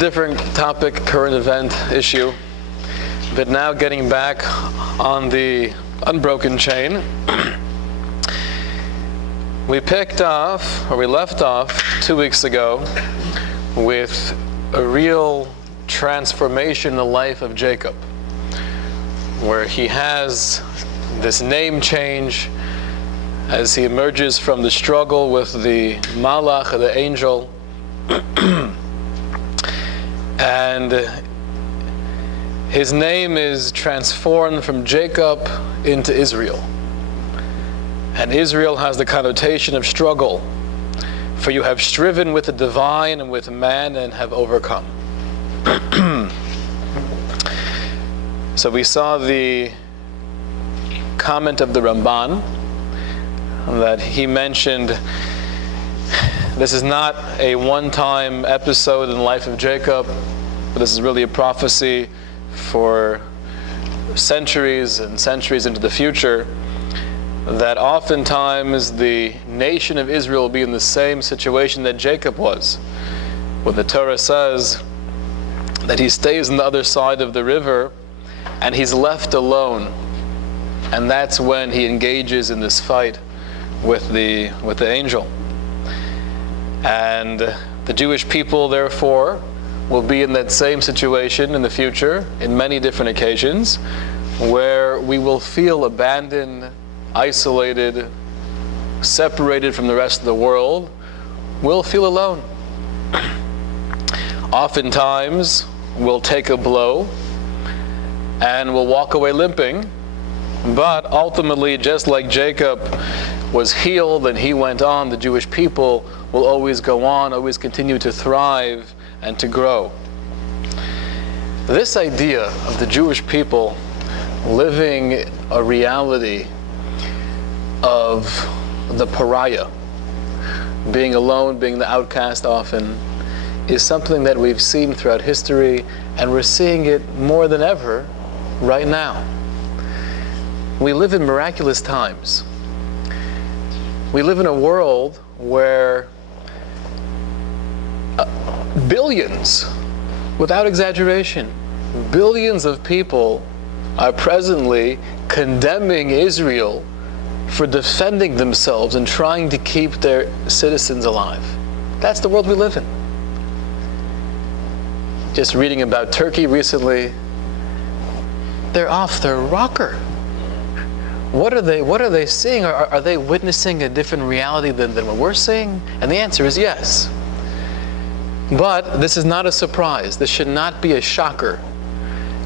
different topic, current event, issue, but now getting back on the unbroken chain. We left off 2 weeks ago with a real transformation in the life of Jacob, where he has this name change as he emerges from the struggle with the Malach, the angel, and his name is transformed from Jacob into Israel. And Israel has the connotation of struggle, for you have striven with the divine and with man and have overcome. So we saw the comment of the Ramban that he mentioned this is not a one-time episode in the life of Jacob, but this is really a prophecy for centuries and centuries into the future, that oftentimes the nation of Israel will be in the same situation that Jacob was. When the Torah says that he stays on the other side of the river and he's left alone, and that's when he engages in this fight with the angel. And the Jewish people, therefore, will be in that same situation in the future, in many different occasions, where we will feel abandoned, isolated, separated from the rest of the world. We'll feel alone. Oftentimes, we'll take a blow and we'll walk away limping, but ultimately, just like Jacob was healed and he went on, the Jewish people will always go on, always continue to thrive and to grow. This idea of the Jewish people living a reality of the pariah, being alone, being the outcast often, is something that we've seen throughout history, and we're seeing it more than ever right now. We live in miraculous times. We live in a world where billions, without exaggeration, billions of people are presently condemning Israel for defending themselves and trying to keep their citizens alive. That's the world we live in. Just reading about Turkey recently, they're off their rocker. What are they seeing? Are they witnessing a different reality than what we're seeing? And the answer is yes. But this is not a surprise. This should not be a shocker,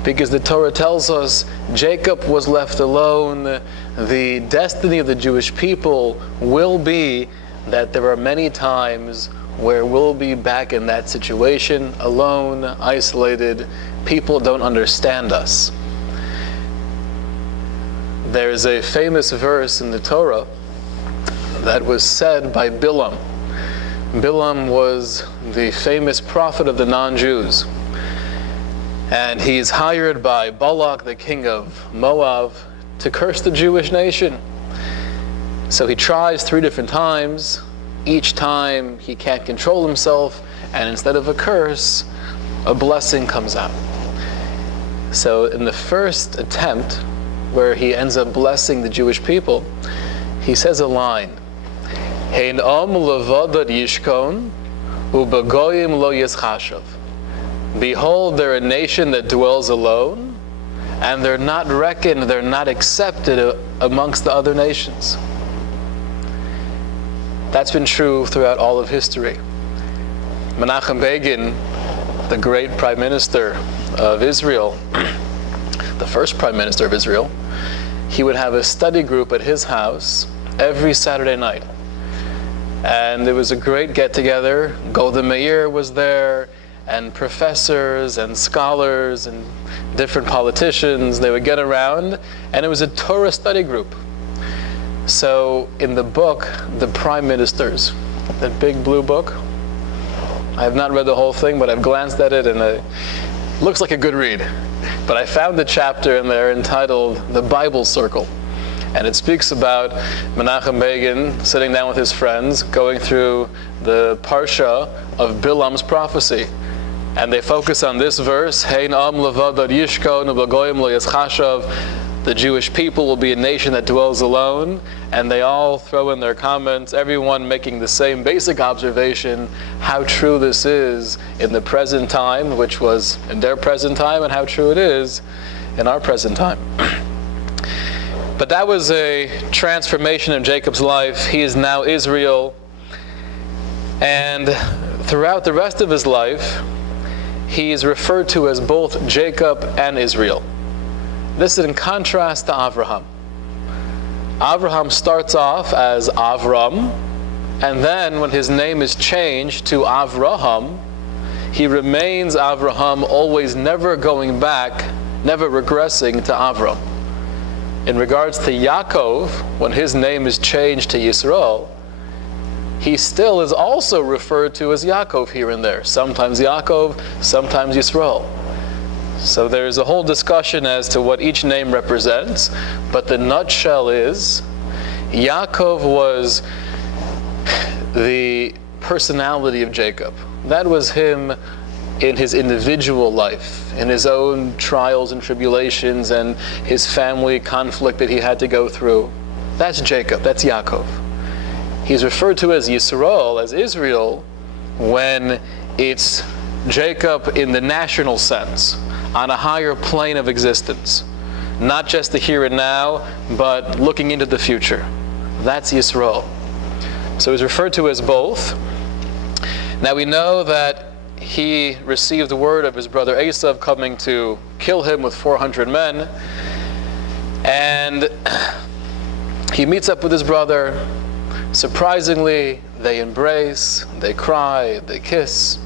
because the Torah tells us Jacob was left alone. The destiny of the Jewish people will be that there are many times where we'll be back in that situation, alone, isolated. People don't understand us. There is a famous verse in the Torah that was said by Bilam. Bilam was the famous prophet of the non-Jews. And he's hired by Balak, the king of Moab, to curse the Jewish nation. So he tries 3 different times. Each time he can't control himself, and instead of a curse, a blessing comes out. So in the first attempt, where he ends up blessing the Jewish people, he says a line, Hein am levadad yishkon, u'bagoyim lo yischashav. Behold, they're a nation that dwells alone, and they're not reckoned, they're not accepted amongst the other nations. That's been true throughout all of history. Menachem Begin, the great prime minister of Israel, the first prime minister of Israel, he would have a study group at his house every Saturday night. And there was a great get-together. Golda Meir was there, and professors and scholars and different politicians. They would get around, and it was a Torah study group. So in the book, The Prime Ministers, that big blue book, I have not read the whole thing, but I've glanced at it, and it looks like a good read. But I found a chapter in there entitled The Bible Circle. And it speaks about Menachem Begin sitting down with his friends, going through the parsha of Bilam's prophecy. And they focus on this verse, Hein am levadad yishkon u'b'goyim lo yischashav. The Jewish people will be a nation that dwells alone, and they all throw in their comments, everyone making the same basic observation, how true this is in the present time, which was in their present time, and how true it is in our present time. But that was a transformation of Jacob's life. He is now Israel, and throughout the rest of his life, he is referred to as both Jacob and Israel. This is in contrast to Avraham. Avraham starts off as Avram, and then when his name is changed to Avraham, he remains Avraham, always never going back, never regressing to Avram. In regards to Yaakov, when his name is changed to Yisrael, he still is also referred to as Yaakov here and there. Sometimes Yaakov, sometimes Yisrael. So there's a whole discussion as to what each name represents, but the nutshell is, Yaakov was the personality of Jacob. That was him in his individual life, in his own trials and tribulations and his family conflict that he had to go through. That's Jacob, that's Yaakov. He's referred to as Yisrael, as Israel, when it's Jacob in the national sense, on a higher plane of existence. Not just the here and now, but looking into the future. That's Yisrael. So he's referred to as both. Now we know that he received the word of his brother Esav coming to kill him with 400 men. And he meets up with his brother. Surprisingly, they embrace, they cry, they kiss.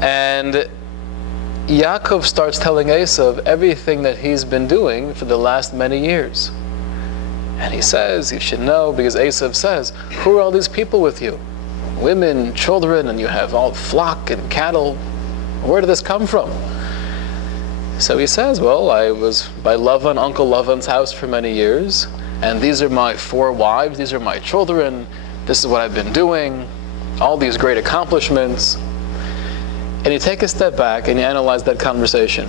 And Yaakov starts telling Esav everything that he's been doing for the last many years. And he says, you should know, because Esav says, who are all these people with you? Women, children, and you have all flock and cattle. Where did this come from? So he says, well, I was by Lavan, Uncle Lavan's house for many years, and these are my 4 wives, these are my children, this is what I've been doing, all these great accomplishments. And you take a step back and you analyze that conversation.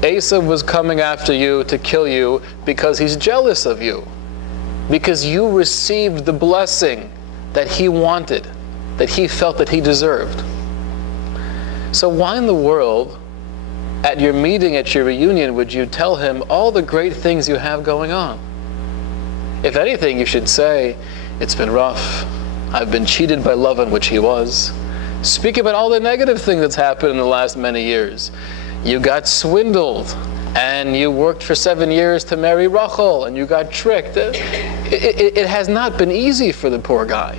Esav was coming after you to kill you because he's jealous of you, because you received the blessing that he wanted, that he felt that he deserved. So why in the world, at your meeting, at your reunion, would you tell him all the great things you have going on? If anything, you should say, it's been rough, I've been cheated by Lavan, which he was. Speak about all the negative things that's happened in the last many years. You got swindled, and you worked for 7 years to marry Rachel, and you got tricked. It has not been easy for the poor guy.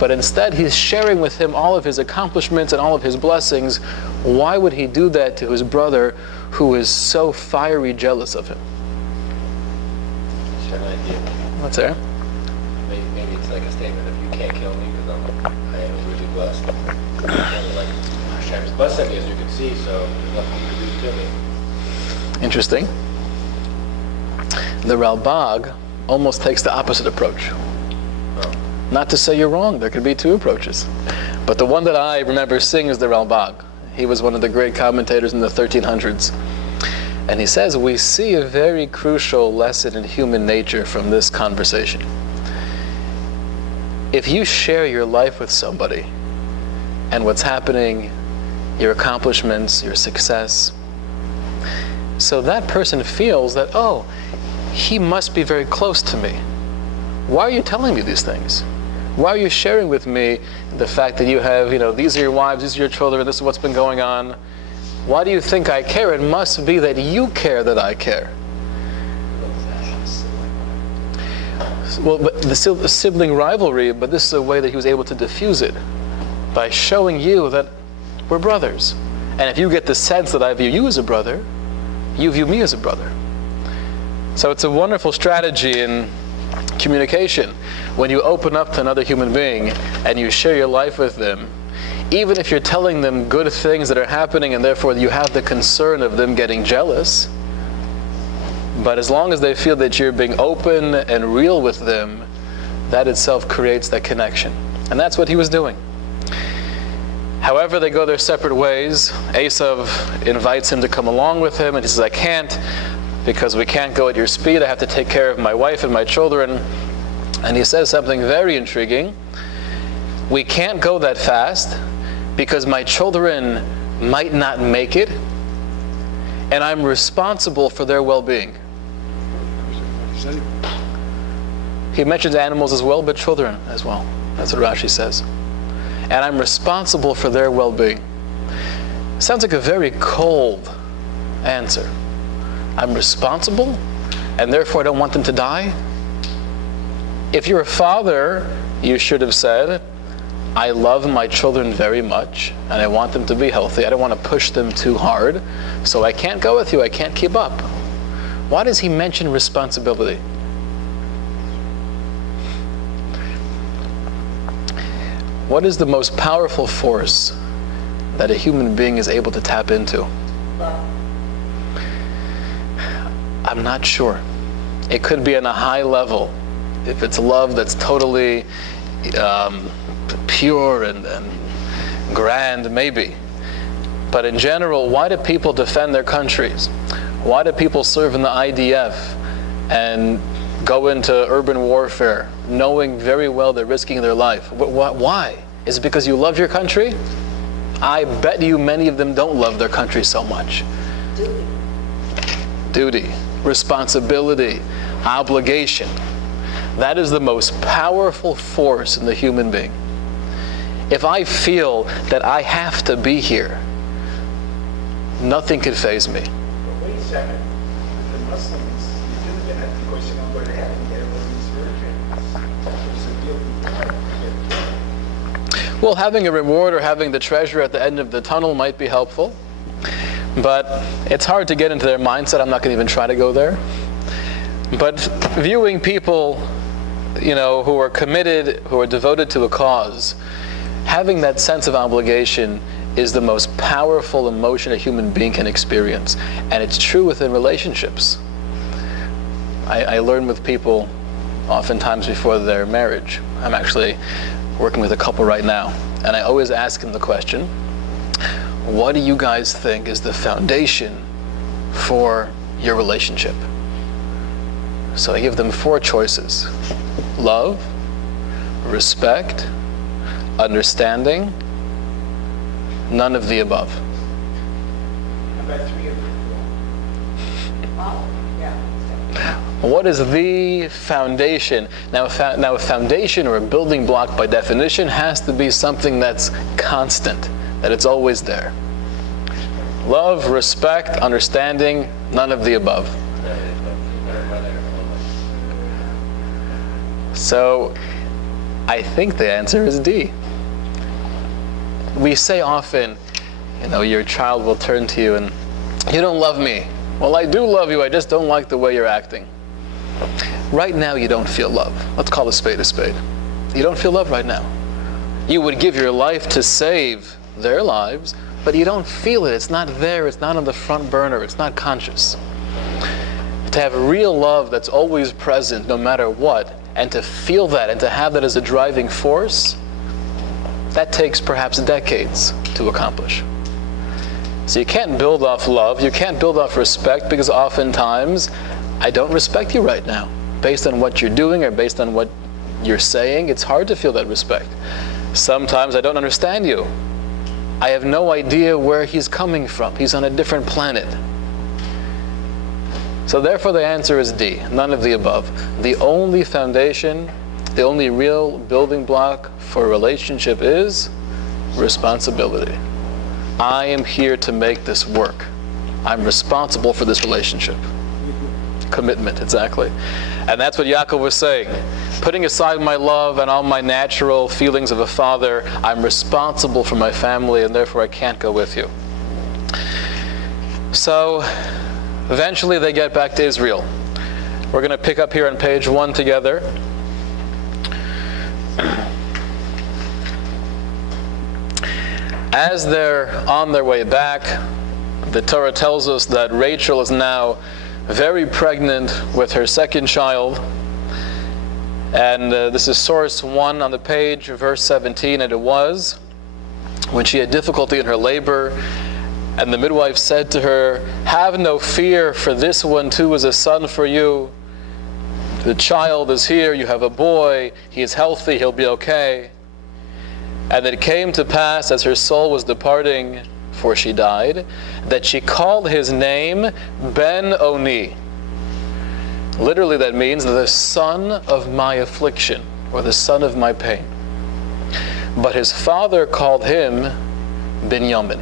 But instead, he's sharing with him all of his accomplishments and all of his blessings. Why would he do that to his brother who is so fiery jealous of him? Share an idea. What's there? Maybe it's like a statement of, you can't kill me because I am really blessed. Like Hashem's blessing me, as you can see, so there's nothing you can do to me. Interesting. The Rabbi almost takes the opposite approach. Oh. Not to say you're wrong, there could be 2 approaches. But the one that I remember seeing is the Rabbi. He was one of the great commentators in the 1300s. And he says, we see a very crucial lesson in human nature from this conversation. If you share your life with somebody, and what's happening, your accomplishments, your success, so that person feels that, oh, he must be very close to me. Why are you telling me these things? Why are you sharing with me the fact that you have, these are your wives, these are your children, this is what's been going on? Why do you think I care? It must be that you care that I care. Well, but the sibling rivalry, but this is a way that he was able to diffuse it by showing you that we're brothers. And if you get the sense that I view you as a brother, you view me as a brother. So it's a wonderful strategy in communication. When you open up to another human being and you share your life with them, even if you're telling them good things that are happening and therefore you have the concern of them getting jealous, but as long as they feel that you're being open and real with them, that itself creates that connection. And that's what he was doing. However, they go their separate ways. Esav invites him to come along with him, and he says, I can't, because we can't go at your speed. I have to take care of my wife and my children. And he says something very intriguing. We can't go that fast because my children might not make it, and I'm responsible for their well-being. He mentions animals as well, but children as well. That's what Rashi says. And I'm responsible for their well-being. Sounds like a very cold answer. I'm responsible, and therefore I don't want them to die? If you're a father, you should have said, I love my children very much, and I want them to be healthy. I don't want to push them too hard, so I can't go with you. I can't keep up. Why does he mention responsibility? What is the most powerful force that a human being is able to tap into? I'm not sure. It could be on a high level. If it's love that's totally pure and grand, maybe. But in general, why do people defend their countries? Why do people serve in the IDF and go into urban warfare, knowing very well they're risking their life? Why? Is it because you love your country? I bet you many of them don't love their country so much. Duty, responsibility, obligation. That is the most powerful force in the human being. If I feel that I have to be here, nothing could faze me. But wait a second. The Muslims, you didn't get that because you're not going to heaven yet. Well, having a reward or having the treasure at the end of the tunnel might be helpful. But it's hard to get into their mindset. I'm not going to even try to go there. But viewing people, who are committed, who are devoted to a cause, having that sense of obligation is the most powerful emotion a human being can experience. And it's true within relationships. I learn with people oftentimes before their marriage. I'm actually working with a couple right now. And I always ask them the question, what do you guys think is the foundation for your relationship? So I give them 4 choices. Love, respect, understanding, none of the above. About 3 of them. What is the foundation? Now a foundation or a building block by definition has to be something that's constant, that it's always there. Love, respect, understanding, none of the above. So I think the answer is D. We say often, your child will turn to you and, you don't love me. Well, I do love you, I just don't like the way you're acting. Right now you don't feel love. Let's call a spade a spade. You don't feel love right now. You would give your life to save their lives, but you don't feel it. It's not there, it's not on the front burner, it's not conscious. To have real love that's always present no matter what, and to feel that and to have that as a driving force, that takes perhaps decades to accomplish. So you can't build off love, you can't build off respect, because oftentimes, I don't respect you right now. Based on what you're doing or based on what you're saying, it's hard to feel that respect. Sometimes I don't understand you. I have no idea where he's coming from. He's on a different planet. So therefore the answer is D, none of the above. The only foundation, the only real building block for a relationship is responsibility. I am here to make this work. I'm responsible for this relationship. Commitment, exactly. And that's what Yaakov was saying. Putting aside my love and all my natural feelings of a father, I'm responsible for my family and therefore I can't go with you. So eventually they get back to Israel. We're going to pick up here on page 1 together. As they're on their way back, the Torah tells us that Rachel is now very pregnant with her second child. And this is source 1 on the page, verse 17, and it was, when she had difficulty in her labor. And the midwife said to her, "Have no fear, for this one too is a son for you. The child is here, you have a boy, he is healthy, he'll be okay." And it came to pass, as her soul was departing, for she died, that she called his name Ben-Oni. Literally that means the son of my affliction, or the son of my pain. But his father called him Binyamin.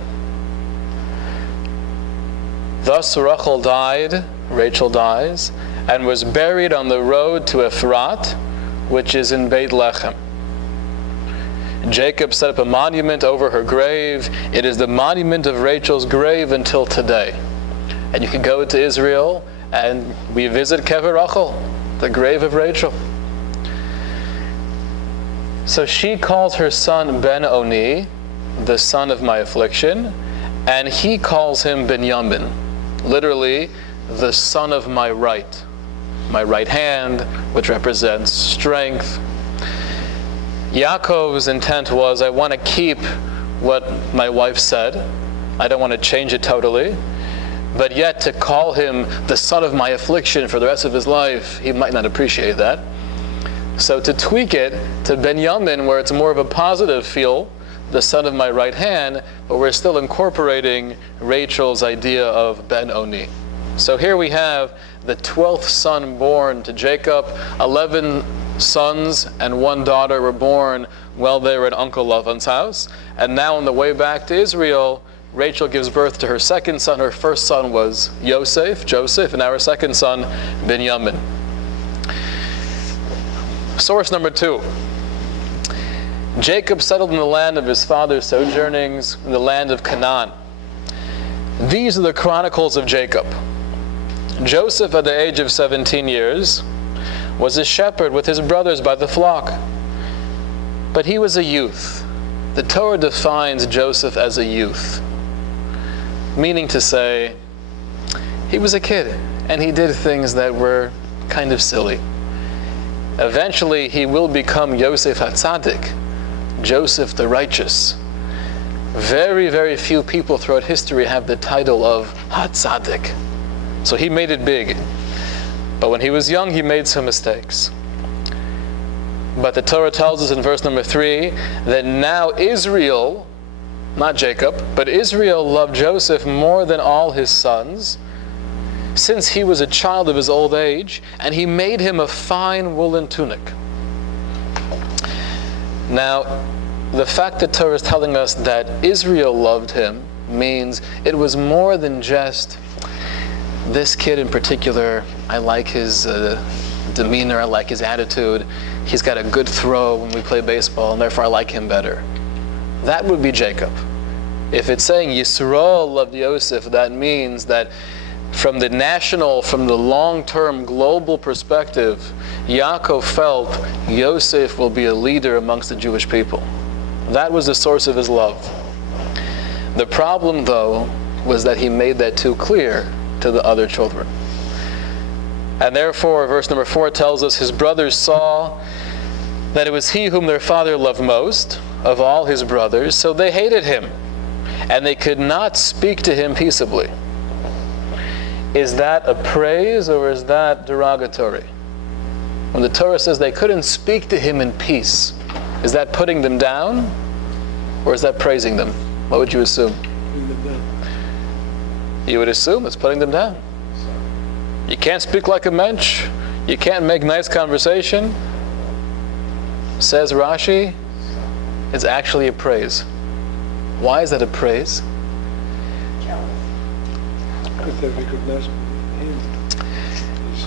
Thus Rachel died, Rachel dies, and was buried on the road to Ephrat, which is in Beit Lechem. Jacob set up a monument over her grave. It is the monument of Rachel's grave until today. And you can go to Israel and we visit Kever Rachel, the grave of Rachel. So she calls her son Ben-Oni, the son of my affliction, and he calls him Binyamin, literally the son of my right hand, which represents strength. Yaakov's intent was, I want to keep what my wife said. I don't want to change it totally. But yet to call him the son of my affliction for the rest of his life, he might not appreciate that. So to tweak it to Binyamin, where it's more of a positive feel, the son of my right hand, but we're still incorporating Rachel's idea of Ben-Oni. So here we have the 12th son born to Jacob. 11 sons and 1 daughter were born while they were at Uncle Lavan's house. And now on the way back to Israel, Rachel gives birth to her second son. Her first son was Joseph, and now her second son, Binyamin. Source number 2. Jacob settled in the land of his father's sojournings, in the land of Canaan. These are the chronicles of Jacob. Joseph, at the age of 17 years, was a shepherd with his brothers by the flock. But he was a youth. The Torah defines Joseph as a youth, meaning to say, he was a kid, and he did things that were kind of silly. Eventually, he will become Yosef HaTzadik, Joseph the righteous. Very, very few people throughout history have the title of HaTzadik. So he made it big. But when he was young, he made some mistakes. But the Torah tells us in verse number 3 that now Israel, not Jacob, but Israel loved Joseph more than all his sons, since he was a child of his old age, and he made him a fine woolen tunic. Now, the fact that Torah is telling us that Israel loved him means it was more than just this kid in particular. I like his demeanor, I like his attitude. He's got a good throw when we play baseball, and therefore I like him better. That would be Jacob. If it's saying Yisrael loved Yosef, that means that from the long-term global perspective, Yaakov felt Yosef will be a leader amongst the Jewish people. That was the source of his love. The problem, though, was that he made that too clear to the other children. And therefore, verse number 4 tells us, his brothers saw that it was he whom their father loved most of all his brothers, so they hated him, and they could not speak to him peaceably. Is that a praise or is that derogatory? When the Torah says they couldn't speak to him in peace, is that putting them down or is that praising them? What would you assume? You would assume it's putting them down. You can't speak like a mensch. You can't make nice conversation. Says Rashi, it's actually a praise. Why is that a praise? Because they recognize him, his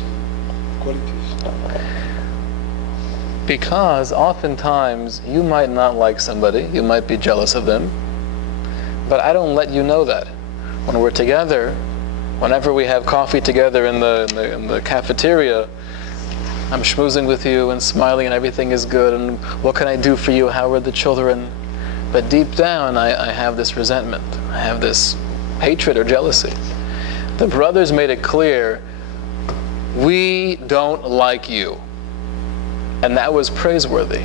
qualities. Because oftentimes you might not like somebody, you might be jealous of them, but I don't let you know that. When we're together, whenever we have coffee together in the cafeteria, I'm schmoozing with you and smiling and everything is good and what can I do for you, how are the children? But deep down I have this resentment, I have this hatred or jealousy. The brothers made it clear, we don't like you. And that was praiseworthy.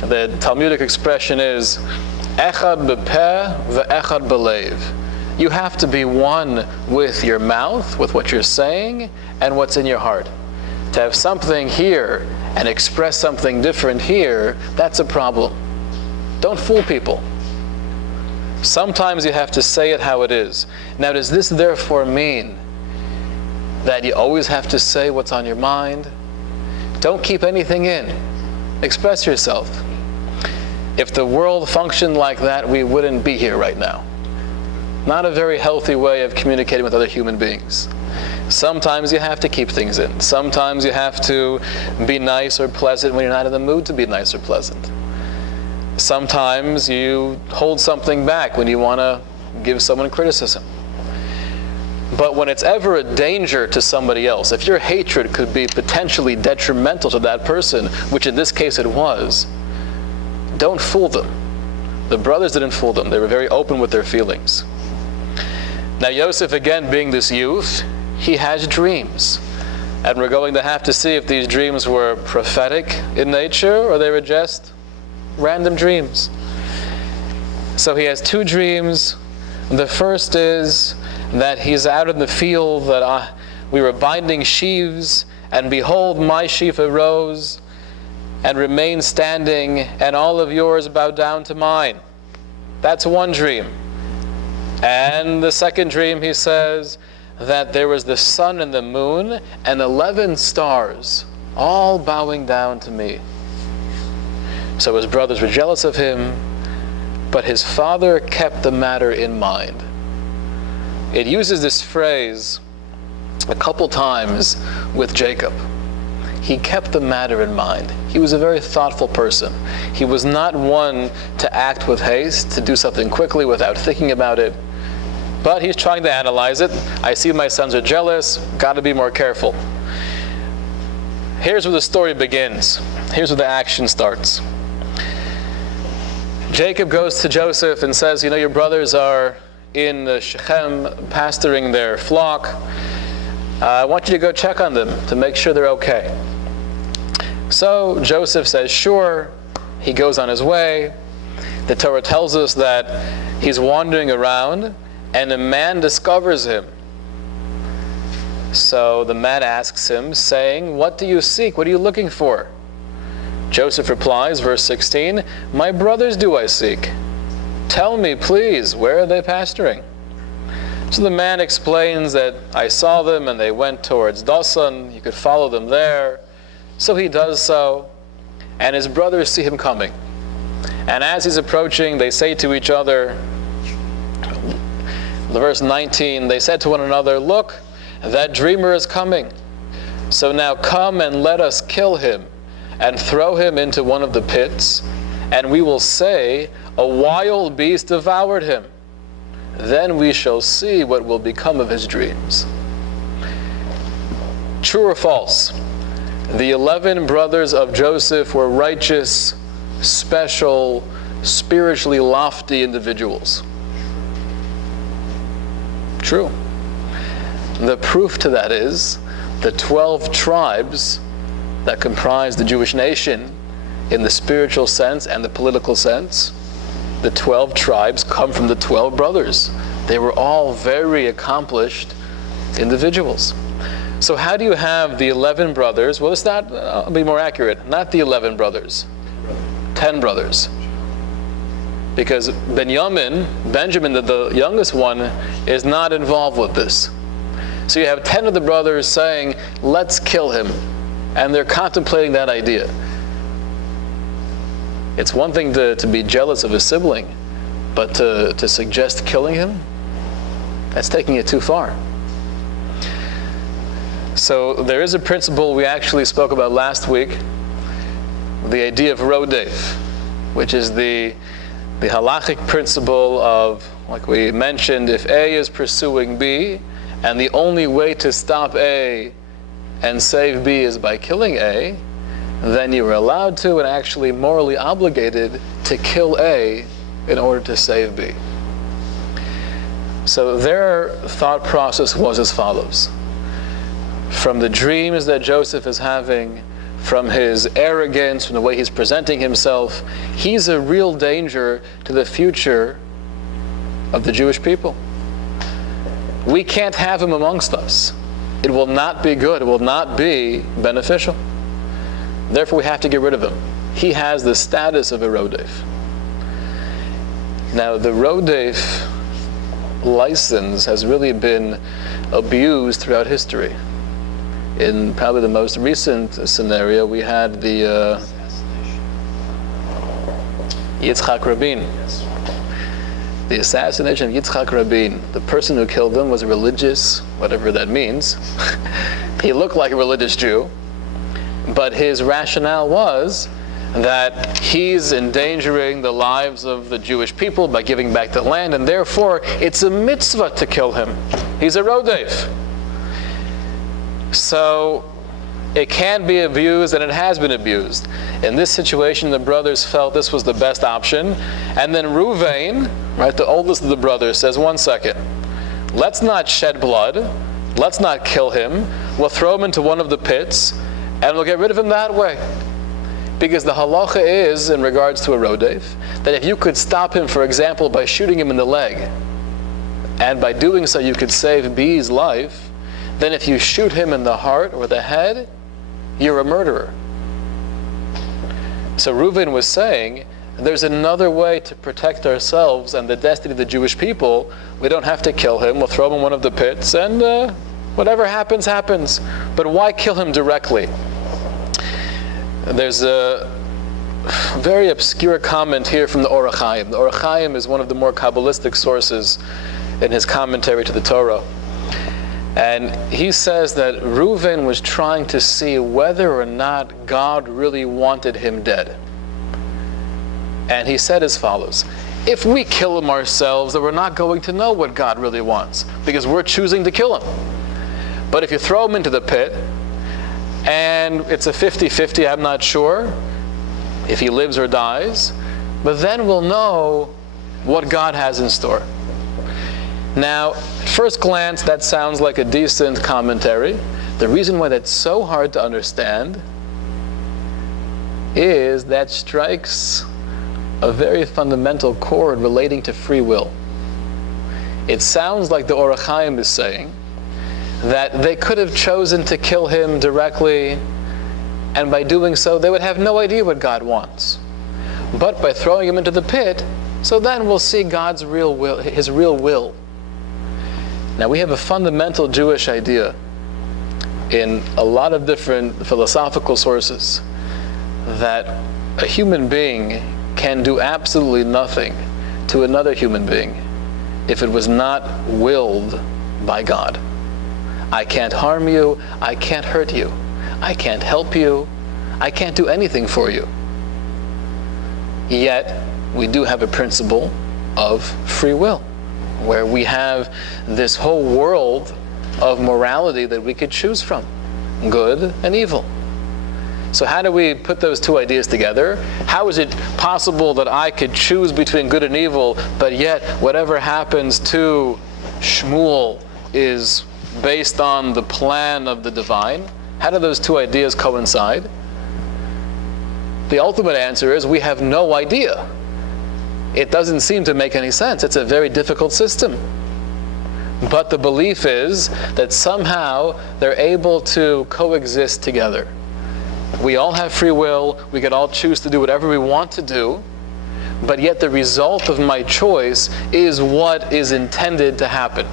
The Talmudic expression is, Echad bepeh ve'echad belev. You have to be one with your mouth, with what you're saying, and what's in your heart. To have something here and express something different here, that's a problem. Don't fool people. Sometimes you have to say it how it is. Now, does this therefore mean that you always have to say what's on your mind? Don't keep anything in. Express yourself. If the world functioned like that, we wouldn't be here right now. Not a very healthy way of communicating with other human beings. Sometimes you have to keep things in. Sometimes you have to be nice or pleasant when you're not in the mood to be nice or pleasant. Sometimes you hold something back when you want to give someone criticism. But when it's ever a danger to somebody else, if your hatred could be potentially detrimental to that person, which in this case it was, don't fool them. The brothers didn't fool them. They were very open with their feelings. Now Yosef, again being this youth, he has dreams. And we're going to have to see if these dreams were prophetic in nature or they were just random dreams. So he has two dreams. The first is that he's out in the field, that we were binding sheaves, and behold, my sheaf arose and remained standing, and all of yours bowed down to mine. That's one dream. And the second dream, he says, that there was the sun and the moon and 11 stars, all bowing down to me. So his brothers were jealous of him, but his father kept the matter in mind. It uses this phrase a couple times with Jacob. He kept the matter in mind. He was a very thoughtful person. He was not one to act with haste, to do something quickly without thinking about it. But he's trying to analyze it. I see my sons are jealous, got to be more careful. Here's where the story begins. Here's where the action starts. Jacob goes to Joseph and says, your brothers are in Shechem pasturing their flock. I want you to go check on them to make sure they're okay. So Joseph says, sure. He goes on his way. The Torah tells us that he's wandering around and a man discovers him. So the man asks him, saying, what do you seek? What are you looking for? Joseph replies, verse 16, my brothers do I seek. Tell me, please, where are they pasturing? So the man explains that I saw them and they went towards Dosan. You could follow them there. So he does so, and his brothers see him coming. And as he's approaching, they say to each other, verse 19, they said to one another, look, that dreamer is coming. So now come and let us kill him and throw him into one of the pits, and we will say, a wild beast devoured him. Then we shall see what will become of his dreams. True or false? The 11 brothers of Joseph were righteous, special, spiritually lofty individuals. True. The proof to that is the 12 tribes that comprise the Jewish nation in the spiritual sense and the political sense. The 12 tribes come from the 12 brothers. They were all very accomplished individuals. So how do you have the 11 brothers? Well, let's not, I'll be more accurate, not the 11 brothers, 10 brothers. Because Benjamin, the youngest one, is not involved with this. So you have 10 of the brothers saying, let's kill him. And they're contemplating that idea. It's one thing to be jealous of a sibling, but to suggest killing him, that's taking it too far. So there is a principle we actually spoke about last week, the idea of rodef, which is the halachic principle of, like we mentioned, if A is pursuing B, and the only way to stop A and save B is by killing A, then you are allowed to and actually morally obligated to kill A in order to save B. So their thought process was as follows. From the dreams that Joseph is having, from his arrogance, from the way he's presenting himself. He's a real danger to the future of the Jewish people. We can't have him amongst us. It will not be good. It will not be beneficial. Therefore, we have to get rid of him. He has the status of a rodef. Now, the rodef license has really been abused throughout history. In probably the most recent scenario, we had the Yitzhak Rabin. The assassination of Yitzhak Rabin. The person who killed him was a religious, whatever that means. He looked like a religious Jew, but his rationale was that he's endangering the lives of the Jewish people by giving back the land, and therefore it's a mitzvah to kill him. He's a rodef. So it can be abused, and it has been abused. In this situation, the brothers felt this was the best option. And then Reuven, right, the oldest of the brothers, says, 1 second, let's not shed blood. Let's not kill him. We'll throw him into one of the pits, and we'll get rid of him that way. Because the halacha is, in regards to a rodef, that if you could stop him, for example, by shooting him in the leg, and by doing so you could save B's life, then if you shoot him in the heart or the head, you're a murderer. So Reuven was saying, there's another way to protect ourselves and the destiny of the Jewish people. We don't have to kill him. We'll throw him in one of the pits, and whatever happens, happens. But why kill him directly? There's a very obscure comment here from the Or HaChaim. The Or HaChaim is one of the more Kabbalistic sources in his commentary to the Torah. And he says that Reuven was trying to see whether or not God really wanted him dead. And he said as follows: if we kill him ourselves, then we're not going to know what God really wants, because we're choosing to kill him. But if you throw him into the pit, and it's a 50-50, I'm not sure if he lives or dies, but then we'll know what God has in store. Now, at first glance, that sounds like a decent commentary. The reason why that's so hard to understand is that strikes a very fundamental chord relating to free will. It sounds like the Or HaChaim is saying that they could have chosen to kill him directly, and by doing so, they would have no idea what God wants. But by throwing him into the pit, so then we'll see God's real will, his real will. Now, we have a fundamental Jewish idea in a lot of different philosophical sources that a human being can do absolutely nothing to another human being if it was not willed by God. I can't harm you, I can't hurt you, I can't help you, I can't do anything for you. Yet, we do have a principle of free will, where we have this whole world of morality that we could choose from, good and evil. So how do we put those two ideas together? How is it possible that I could choose between good and evil, but yet whatever happens to Shmuel is based on the plan of the divine? How do those two ideas coincide? The ultimate answer is we have no idea. It doesn't seem to make any sense. It's a very difficult system. But the belief is that somehow they're able to coexist together. We all have free will. We can all choose to do whatever we want to do. But yet the result of my choice is what is intended to happen.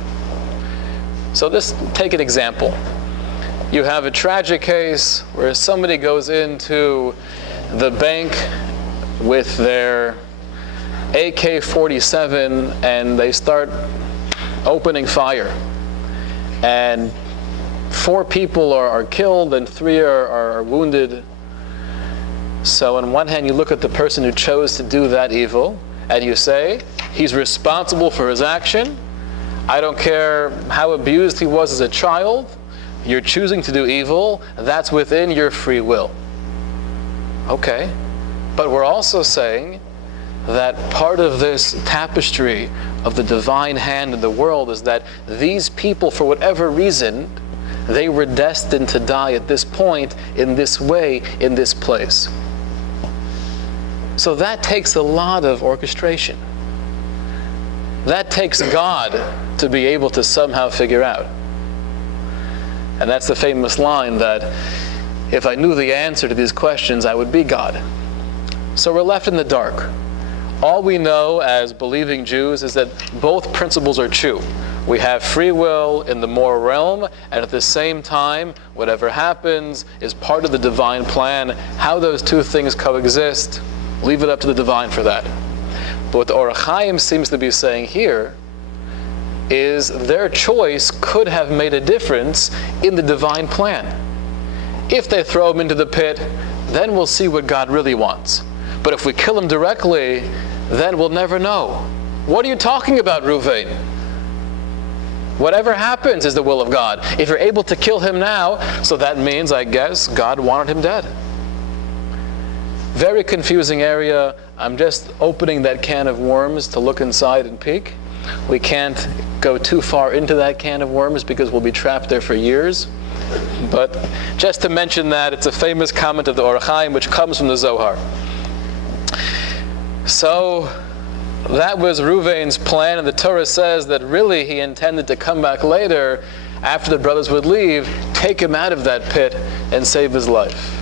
So let's take an example. You have a tragic case where somebody goes into the bank with their AK-47 and they start opening fire. And 4 people are killed and 3 are wounded. So on one hand, you look at the person who chose to do that evil and you say, he's responsible for his action. I don't care how abused he was as a child. You're choosing to do evil. That's within your free will. Okay. But we're also saying that part of this tapestry of the divine hand in the world is that these people, for whatever reason, They were destined to die at this point, in this way, in this place. So that takes a lot of orchestration. That takes God to be able to somehow figure out. And that's the famous line that if I knew the answer to these questions, I would be God. So we're left in the dark. All we know as believing Jews is that both principles are true. We have free will in the moral realm, and at the same time, whatever happens is part of the divine plan. How those two things coexist, leave it up to the divine for that. But what the Or HaChaim seems to be saying here is their choice could have made a difference in the divine plan. If they throw him into the pit, then we'll see what God really wants. But if we kill him directly, then we'll never know. What are you talking about, Reuven? Whatever happens is the will of God. If you're able to kill him now, so that means, I guess, God wanted him dead. Very confusing area. I'm just opening that can of worms to look inside and peek. We can't go too far into that can of worms because we'll be trapped there for years. But just to mention that, it's a famous comment of the Or HaChaim which comes from the Zohar. So that was Reuven's plan, and the Torah says that really he intended to come back later after the brothers would leave, take him out of that pit and save his life.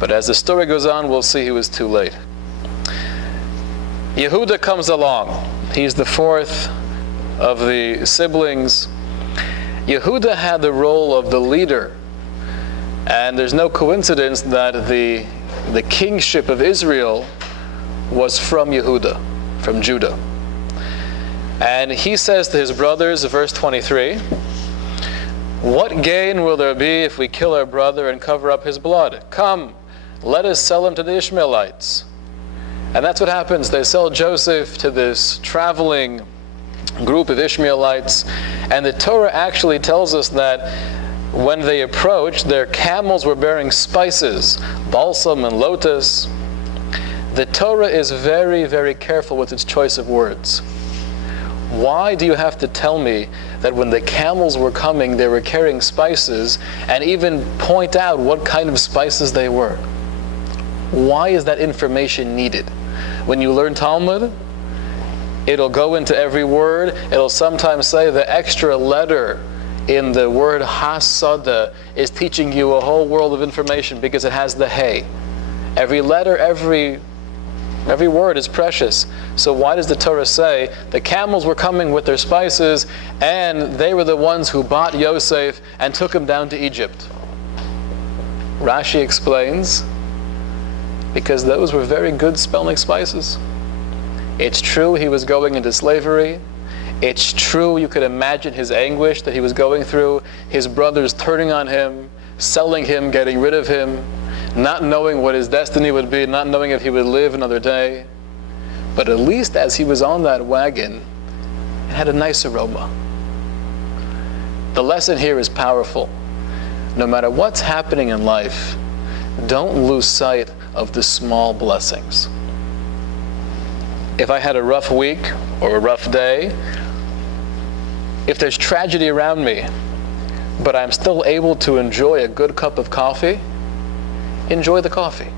But as the story goes on, we'll see he was too late. Yehuda comes along. He's the fourth of the siblings. Yehuda had the role of the leader. And there's no coincidence that the kingship of Israel was from Yehuda, from Judah. And he says to his brothers, verse 23, "What gain will there be if we kill our brother and cover up his blood? Come, let us sell him to the Ishmaelites." And that's what happens. They sell Joseph to this traveling group of Ishmaelites. And the Torah actually tells us that when they approached, their camels were bearing spices, balsam and lotus. The Torah is very, very careful with its choice of words. Why do you have to tell me that when the camels were coming, they were carrying spices, and even point out what kind of spices they were? Why is that information needed? When you learn Talmud, it'll go into every word. It'll sometimes say the extra letter in the word hasada is teaching you a whole world of information because it has the hey. Every letter, every word is precious. So why does the Torah say the camels were coming with their spices and they were the ones who bought Yosef and took him down to Egypt? Rashi explains, because those were very good smelling spices. It's true he was going into slavery. It's true you could imagine his anguish that he was going through, his brothers turning on him, selling him, getting rid of him, not knowing what his destiny would be, not knowing if he would live another day. But at least as he was on that wagon, it had a nice aroma. The lesson here is powerful. No matter what's happening in life, don't lose sight of the small blessings. If I had a rough week or a rough day, if there's tragedy around me, but I'm still able to enjoy a good cup of coffee, enjoy the coffee.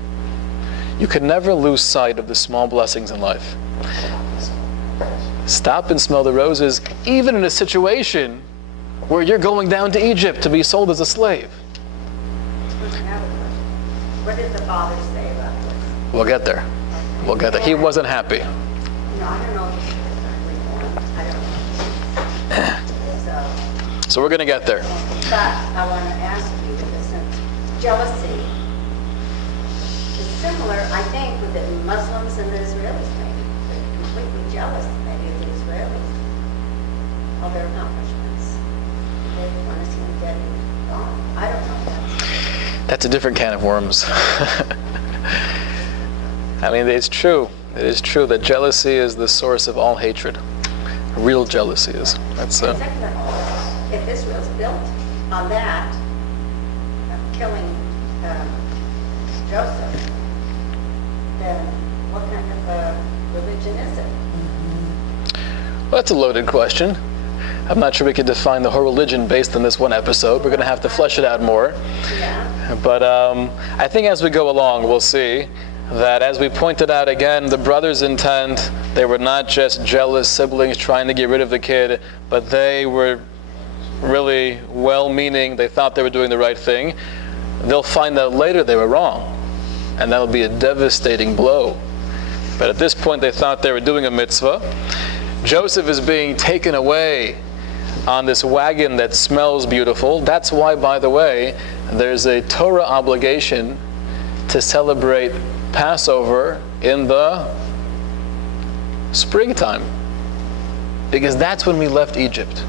You can never lose sight of the small blessings in life. Stop and smell the roses, even in a situation where you're going down to Egypt to be sold as a slave. What did the father say about this? We'll get there. We'll get there. He wasn't happy. No, I don't know if he was reborn. I don't know. So we're going to get there. But I want to ask you, since jealousy is similar, I think, with the Muslims and the Israelis, maybe. They're completely jealous, maybe, of the Israelis, of their accomplishments. They want to see them dead and gone. I don't know. That's a different can of worms. I mean, it's true. It is true that jealousy is the source of all hatred. Real jealousy is. That's Second of all, if Israel's built on that, killing Joseph, then what kind of religion is it? Well, that's a loaded question. I'm not sure we could define the whole religion based on this one episode. We're going to have to flesh it out more. Yeah. But I think as we go along, we'll see that, as we pointed out again, the brothers' intent, they were not just jealous siblings trying to get rid of the kid, but they were really well-meaning. They thought they were doing the right thing. They'll find out later they were wrong, and that'll be a devastating blow. But at this point, they thought they were doing a mitzvah. Joseph is being taken away on this wagon that smells beautiful. That's why, by the way, there's a Torah obligation to celebrate Passover in the springtime, because that's when we left Egypt.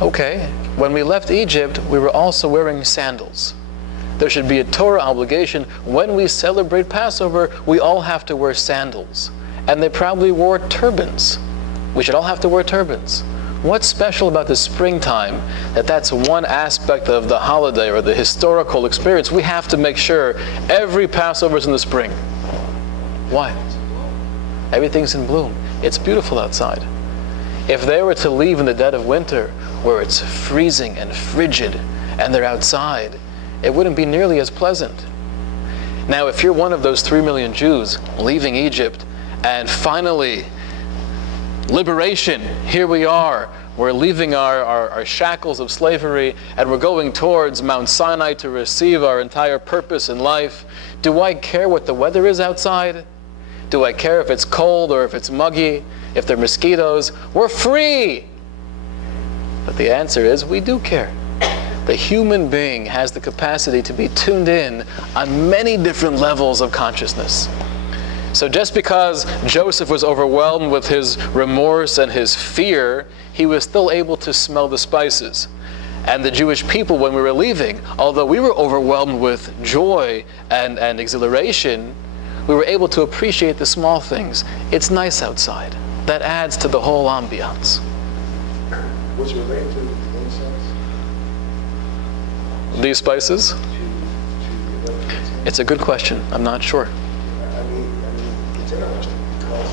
Okay, when we left Egypt, we were also wearing sandals. There should be a Torah obligation. When we celebrate Passover, we all have to wear sandals. And they probably wore turbans. We should all have to wear turbans. What's special about the springtime that that's one aspect of the holiday or the historical experience? We have to make sure every Passover is in the spring. Why? Everything's in bloom. It's beautiful outside. If they were to leave in the dead of winter, where it's freezing and frigid, and they're outside, it wouldn't be nearly as pleasant. Now, if you're one of those 3 million Jews leaving Egypt, and finally, liberation, here we are. We're leaving our shackles of slavery, and we're going towards Mount Sinai to receive our entire purpose in life. Do I care what the weather is outside? Do I care if it's cold or if it's muggy, if there are mosquitoes? We're free! But the answer is, we do care. The human being has the capacity to be tuned in on many different levels of consciousness. So just because Joseph was overwhelmed with his remorse and his fear, he was still able to smell the spices. And the Jewish people, when we were leaving, although we were overwhelmed with joy and exhilaration, we were able to appreciate the small things. It's nice outside. That adds to the whole ambiance. Was it related to the incense? These spices? To the incense? It's a good question. I'm not sure. I mean, it's interesting because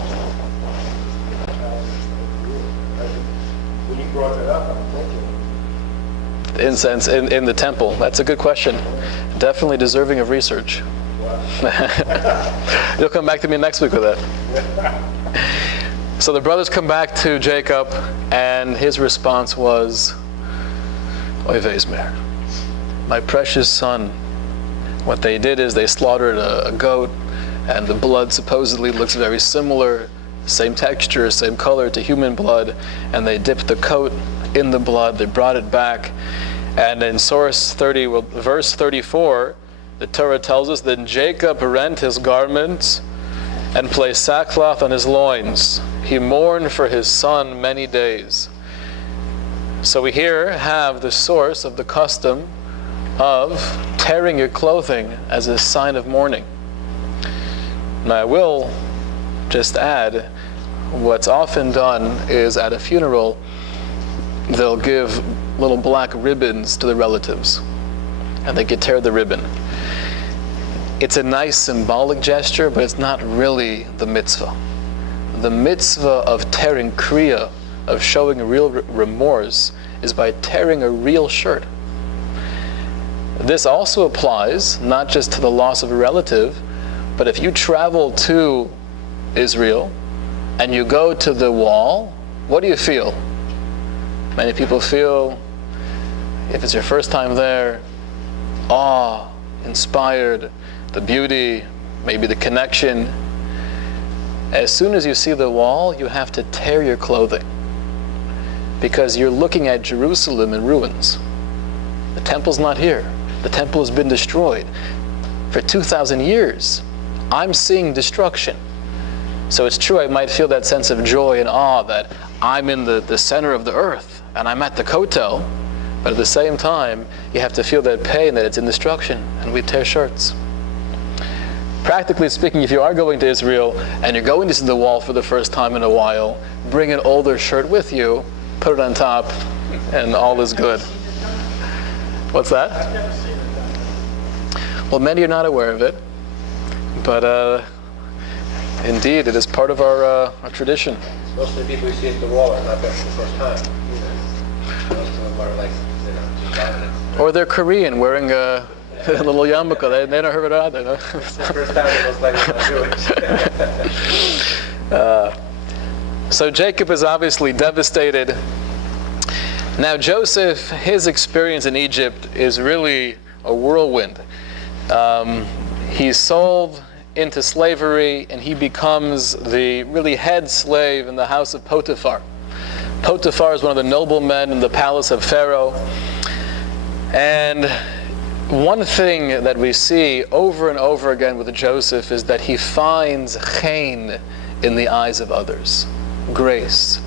when you brought that up, I'm thinking. The incense in the temple. That's a good question. Definitely deserving of research. Wow. You'll come back to me next week with that. So the brothers come back to Jacob, and his response was, Oy veyzmer, my precious son. What they did is they slaughtered a goat, and the blood supposedly looks very similar, same texture, same color to human blood, and they dipped the coat in the blood, they brought it back, and in verse 34, the Torah tells us that Jacob rent his garments and placed sackcloth on his loins. He mourned for his son many days. So we here have the source of the custom of tearing your clothing as a sign of mourning. Now I will just add, what's often done is at a funeral, they'll give little black ribbons to the relatives, and they could tear the ribbon. It's a nice symbolic gesture, but it's not really the mitzvah. The mitzvah of tearing kriya, of showing a real remorse, is by tearing a real shirt. This also applies not just to the loss of a relative, but if you travel to Israel and you go to the wall, what do you feel? Many people feel, if it's your first time there, awe, inspired, the beauty, maybe the connection. As soon as you see the wall, you have to tear your clothing, because you're looking at Jerusalem in ruins. The temple's not here. The temple has been destroyed. For 2,000 years, I'm seeing destruction. So it's true, I might feel that sense of joy and awe that I'm in the center of the earth and I'm at the kotel, but at the same time, you have to feel that pain that it's in destruction, and we tear shirts. Practically speaking, if you are going to Israel and you're going to see the wall for the first time in a while, bring an older shirt with you, put it on top, and all is good. What's that? Well, many are not aware of it, but indeed, it is part of our tradition. Most of the people you see at the wall are not there for the first time. Most of them are like, just dominant. Or they're Korean, wearing a little yarmulke. They never heard it either. No? The first time they're most likely not Jewish. So Jacob is obviously devastated. Now Joseph, his experience in Egypt is really a whirlwind. He's sold into slavery, and he becomes the really head slave in the house of Potiphar. Potiphar is one of the noblemen in the palace of Pharaoh. And one thing that we see over and over again with Joseph is that he finds chen in the eyes of others, grace.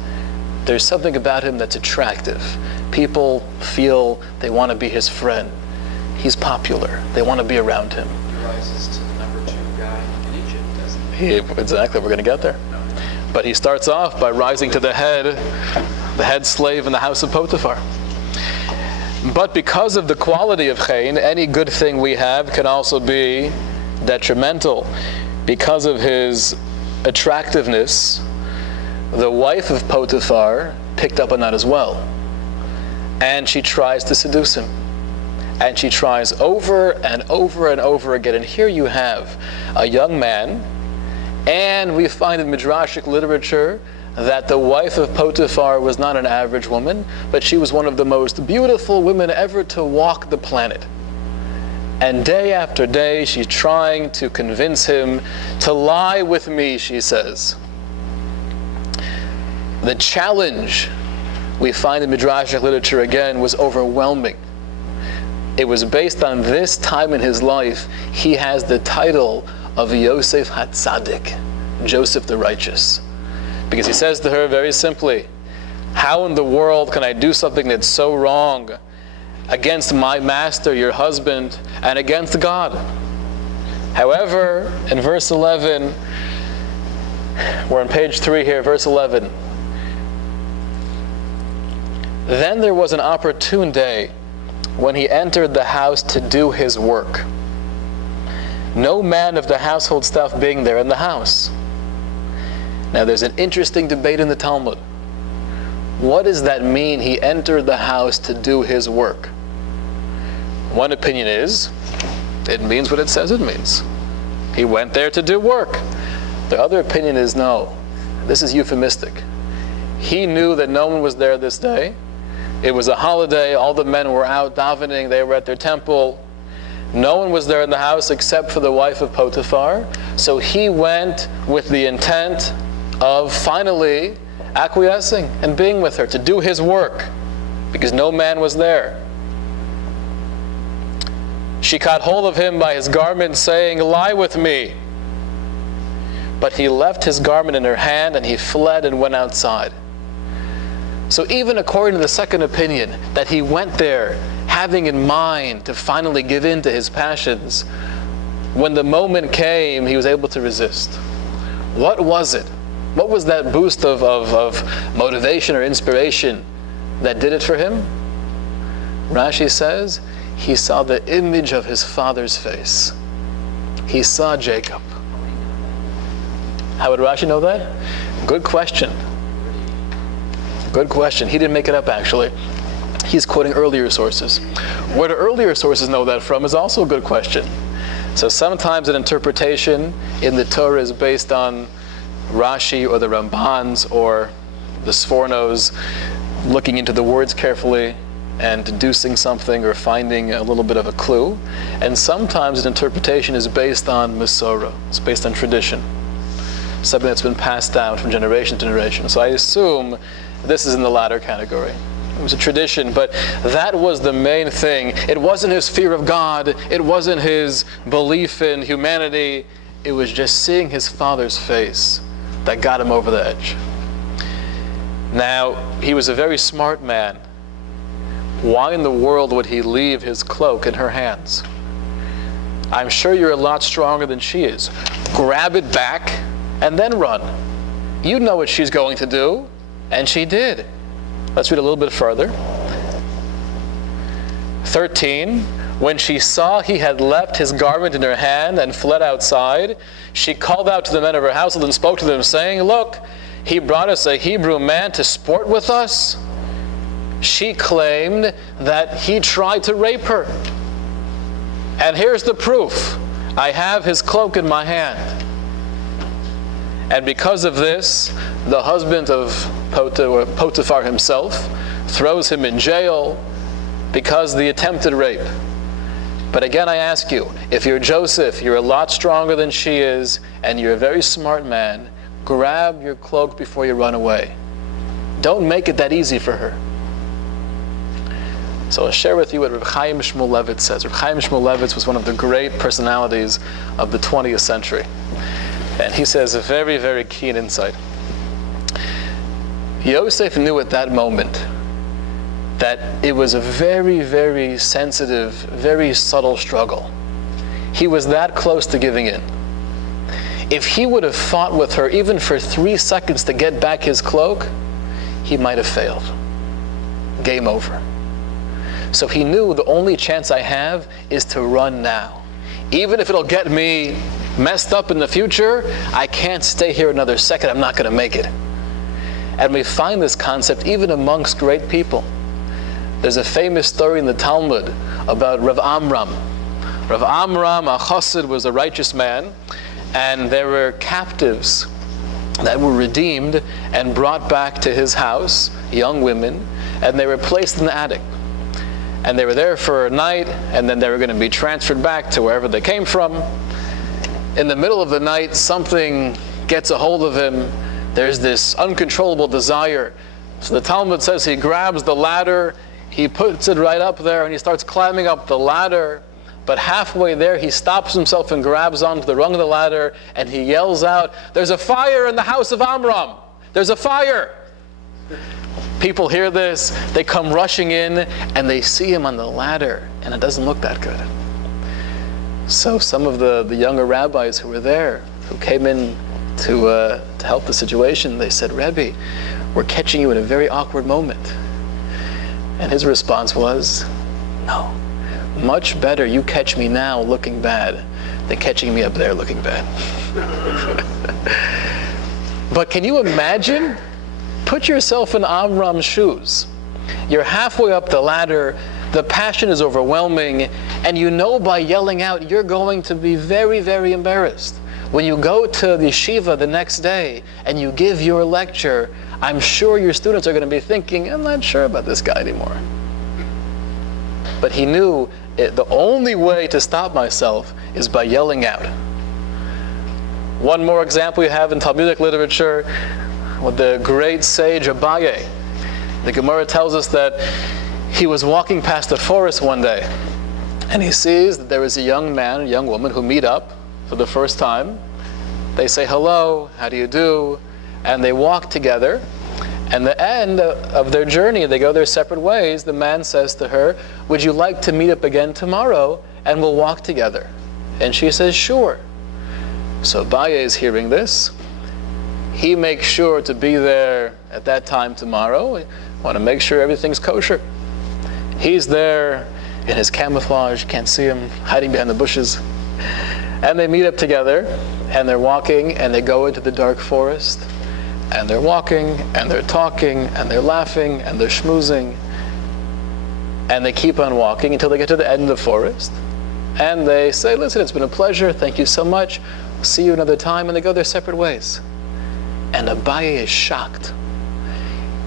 There's something about him that's attractive. People feel they want to be his friend. He's popular. They want to be around him. He rises to the number 2 guy in Egypt, doesn't he? Exactly, we're going to get there. But he starts off by rising to the head slave in the house of Potiphar. But because of the quality of chen, any good thing we have can also be detrimental. Because of his attractiveness, the wife of Potiphar picked up on that as well. And she tries to seduce him. And she tries over and over and over again. And here you have a young man, and we find in Midrashic literature that the wife of Potiphar was not an average woman, but she was one of the most beautiful women ever to walk the planet. And day after day, she's trying to convince him to lie with me, she says. The challenge we find in Midrashic literature again was overwhelming. It was based on this time in his life. He has the title of Yosef HaTzadik, Joseph the Righteous. Because he says to her very simply, how in the world can I do something that's so wrong against my master, your husband, and against God? However, in verse 11, we're on page 3 here, verse 11. Then there was an opportune day when he entered the house to do his work, no man of the household staff being there in the house. Now there's an interesting debate in the Talmud. What does that mean, he entered the house to do his work? One opinion is, it means what it says it means. He went there to do work. The other opinion is, no, this is euphemistic. He knew that no one was there this day. It was a holiday, all the men were out davening, they were at their temple. No one was there in the house except for the wife of Potiphar. So he went with the intent of finally acquiescing and being with her to do his work, because no man was there. She caught hold of him by his garment, saying, lie with me. But he left his garment in her hand, and he fled and went outside. So even according to the second opinion, that he went there having in mind to finally give in to his passions, when the moment came, he was able to resist. What was it? What was that boost of motivation or inspiration that did it for him? Rashi says, he saw the image of his father's face. He saw Jacob. How would Rashi know that? Good question. Good question. He didn't make it up, actually. He's quoting earlier sources. Where do earlier sources know that from is also a good question. So sometimes an interpretation in the Torah is based on Rashi or the Rambans or the Sfornos looking into the words carefully and deducing something or finding a little bit of a clue. And sometimes an interpretation is based on Masorah. It's based on tradition. Something that's been passed down from generation to generation. So I assume this is in the latter category. It was a tradition, but that was the main thing. It wasn't his fear of God. It wasn't his belief in humanity. It was just seeing his father's face that got him over the edge. Now, he was a very smart man. Why in the world would he leave his cloak in her hands? I'm sure you're a lot stronger than she is. Grab it back and then run. You know what she's going to do. And she did. Let's read a little bit further. 13, when she saw he had left his garment in her hand and fled outside, she called out to the men of her household and spoke to them, saying, look, He brought us a Hebrew man to sport with us. She claimed that he tried to rape her. And here's the proof. I have his cloak in my hand. And because of this, the husband of Potiphar himself throws him in jail because of the attempted rape. But again, I ask you, if you're Joseph, you're a lot stronger than she is, and you're a very smart man, grab your cloak before you run away. Don't make it that easy for her. So I'll share with you what Reb Chaim Shmulevitz says. Reb Chaim Shmulevitz was one of the great personalities of the 20th century. And he says a very, very keen insight. Yosef knew at that moment that it was a very, very sensitive, very subtle struggle. He was that close to giving in. If he would have fought with her even for 3 seconds to get back his cloak, he might have failed. Game over. So he knew the only chance I have is to run now. Even if it'll get me messed up in the future, I can't stay here another second. I'm not going to make it. And we find this concept even amongst great people. There's a famous story in the Talmud about Rav Amram. Rav Amram, a chassid, was a righteous man, and there were captives that were redeemed and brought back to his house, young women, and they were placed in the attic. And they were there for a night, and then they were going to be transferred back to wherever they came from. In the middle of the night, something gets a hold of him. There's this uncontrollable desire. So the Talmud says he grabs the ladder, he puts it right up there, and he starts climbing up the ladder. But halfway there, he stops himself and grabs onto the rung of the ladder, and he yells out, "There's a fire in the house of Amram! There's a fire!" People hear this, they come rushing in, and they see him on the ladder, and it doesn't look that good. So some of the younger rabbis who were there, who came in to help the situation, they said, "Rabbi, we're catching you in a very awkward moment." And his response was, "No, much better you catch me now looking bad than catching me up there looking bad." But can you imagine? Put yourself in Amram's shoes. You're halfway up the ladder, the passion is overwhelming, and you know by yelling out you're going to be very, very embarrassed. When you go to the yeshiva the next day and you give your lecture, I'm sure your students are going to be thinking, "I'm not sure about this guy anymore." But he knew the only way to stop myself is by yelling out. One more example we have in Talmudic literature with the great sage Abaye. The Gemara tells us that he was walking past a forest one day, and he sees that there is a young man and a young woman who meet up for the first time. They say hello, how do you do? And they walk together. And the end of their journey, they go their separate ways. The man says to her, "Would you like to meet up again tomorrow and we'll walk together?" And she says, "Sure." So Abaye is hearing this. He makes sure to be there at that time tomorrow. Want to make sure everything's kosher. He's there in his camouflage, you can't see him, hiding behind the bushes. And they meet up together, and they're walking, and they go into the dark forest, and they're walking, and they're talking, and they're laughing, and they're schmoozing. And they keep on walking until they get to the end of the forest. And they say, "Listen, it's been a pleasure, thank you so much, see you another time," and they go their separate ways. And Abaye is shocked.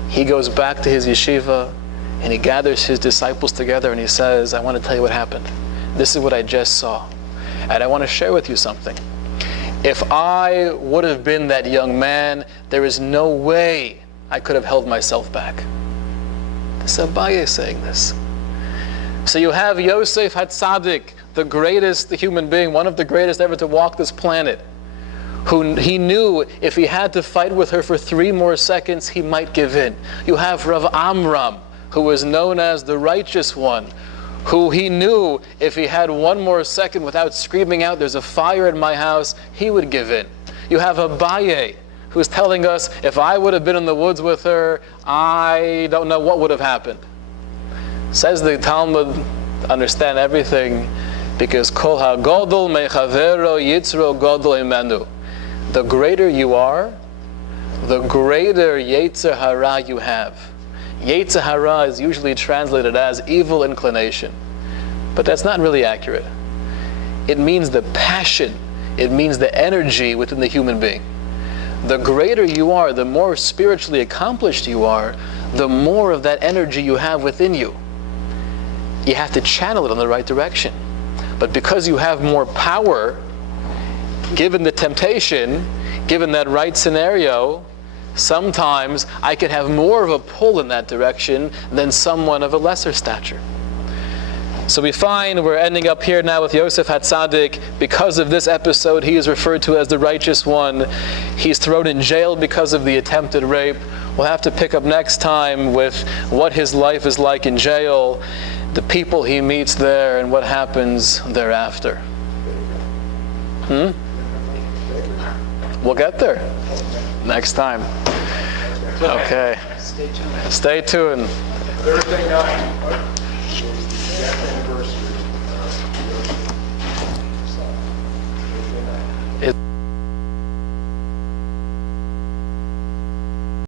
He goes back to his yeshiva, and he gathers his disciples together, and he says, "I want to tell you what happened. This is what I just saw. And I want to share with you something. If I would have been that young man, there is no way I could have held myself back." This is Abaye saying this. So you have Yosef HaTzadik, the greatest human being, one of the greatest ever to walk this planet, who he knew if he had to fight with her for 3 more seconds, he might give in. You have Rav Amram, who was known as the righteous one, who he knew if he had 1 more second without screaming out, "There's a fire in my house," he would give in. You have Abaye, who's telling us, if I would have been in the woods with her, I don't know what would have happened. Says the Talmud, understand everything, because Kol HaGodol Mechavero Yitzro Godol Imenu. The greater you are, the greater Yetzer Hara you have. Yetzer Hara is usually translated as evil inclination, but that's not really accurate. It means the passion, it means the energy within the human being. The greater you are, the more spiritually accomplished you are, the more of that energy you have within you. You have to channel it in the right direction. But because you have more power, given the temptation, given that right scenario, sometimes I could have more of a pull in that direction than someone of a lesser stature. So we find we're ending up here now with Yosef HaTzadik. Because of this episode, he is referred to as the righteous one. He's thrown in jail because of the attempted rape. We'll have to pick up next time with what his life is like in jail, the people he meets there, and what happens thereafter. We'll get there next time. Okay. Stay tuned. Stay tuned. Thursday night.